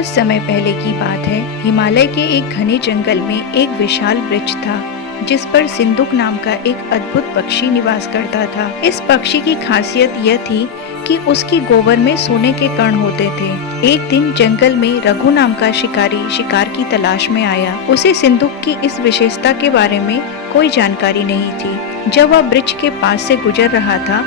बहुत समय पहले की बात है। हिमालय के एक घने जंगल में एक विशाल वृक्ष था जिस पर सिंदूक नाम का एक अद्भुत पक्षी निवास करता था। इस पक्षी की खासियत यह थी कि उसकी गोबर में सोने के कण होते थे। एक दिन जंगल में रघु नाम का शिकारी शिकार की तलाश में आया। उसे सिंदूक की इस विशेषता के बारे में कोई जानकारी नहीं थी। जब वह वृक्ष के पास से गुजर रहा था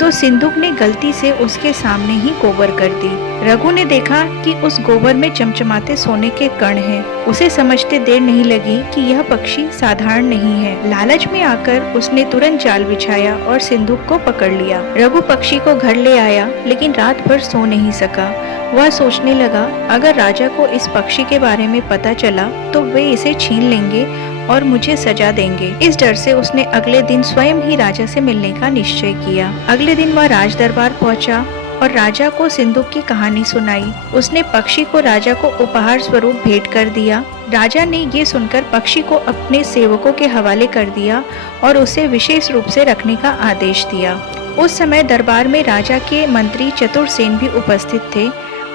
तो सिंदूक ने गलती से उसके सामने ही गोबर कर दी। रघु ने देखा कि उस गोबर में चमचमाते सोने के कण हैं। उसे समझते देर नहीं लगी कि यह पक्षी साधारण नहीं है। लालच में आकर उसने तुरंत जाल बिछाया और सिंदूक को पकड़ लिया। रघु पक्षी को घर ले आया लेकिन रात भर सो नहीं सका। वह सोचने लगा, अगर राजा को इस पक्षी के बारे में पता चला तो वे इसे छीन लेंगे और मुझे सजा देंगे। इस डर से उसने अगले दिन स्वयं ही राजा से मिलने का निश्चय किया। अगले दिन वह राज दरबार पहुंचा और राजा को सिंदूक की कहानी सुनाई। उसने पक्षी को राजा को उपहार स्वरूप भेंट कर दिया। राजा ने ये सुनकर पक्षी को अपने सेवकों के हवाले कर दिया और उसे विशेष रूप से रखने का आदेश दिया। उस समय दरबार में राजा के मंत्री चतुरसेन भी उपस्थित थे।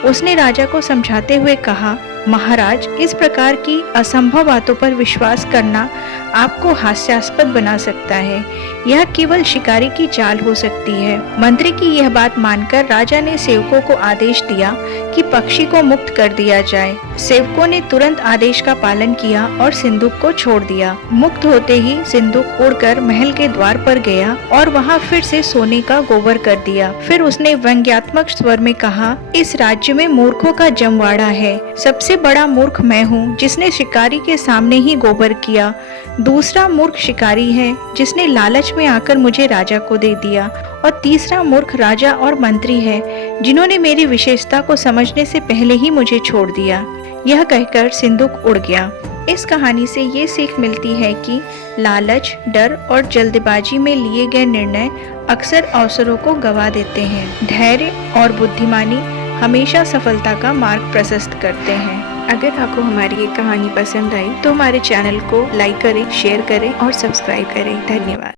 उसने राजा को समझाते हुए कहा, महाराज, इस प्रकार की असंभव बातों पर विश्वास करना आपको हास्यास्पद बना सकता है। यह केवल शिकारी की चाल हो सकती है। मंत्री की यह बात मानकर राजा ने सेवकों को आदेश दिया कि पक्षी को मुक्त कर दिया जाए। सेवकों ने तुरंत आदेश का पालन किया और सिंदूक को छोड़ दिया। मुक्त होते ही सिंदूक उड़कर महल के द्वार पर गया और वहां फिर से सोने का गोबर कर दिया। फिर उसने व्यंग्यात्मक स्वर में कहा, इस राज्य में मूर्खों का जमवाड़ा है। सबसे बड़ा मूर्ख मैं हूँ जिसने शिकारी के सामने ही गोबर किया। दूसरा मूर्ख शिकारी है जिसने लालच में आकर मुझे राजा को दे दिया और तीसरा मूर्ख राजा और मंत्री है जिन्होंने मेरी विशेषता को समझने से पहले ही मुझे छोड़ दिया। यह कहकर सिंदूक उड़ गया। इस कहानी से ये सीख मिलती है कि लालच, डर और जल्दबाजी में लिए गए निर्णय अक्सर अवसरों को गवा देते हैं। धैर्य और बुद्धिमानी हमेशा सफलता का मार्ग प्रशस्त करते हैं। अगर आपको हमारी ये कहानी पसंद आई तो हमारे चैनल को लाइक करें, शेयर करें और सब्सक्राइब करें। धन्यवाद।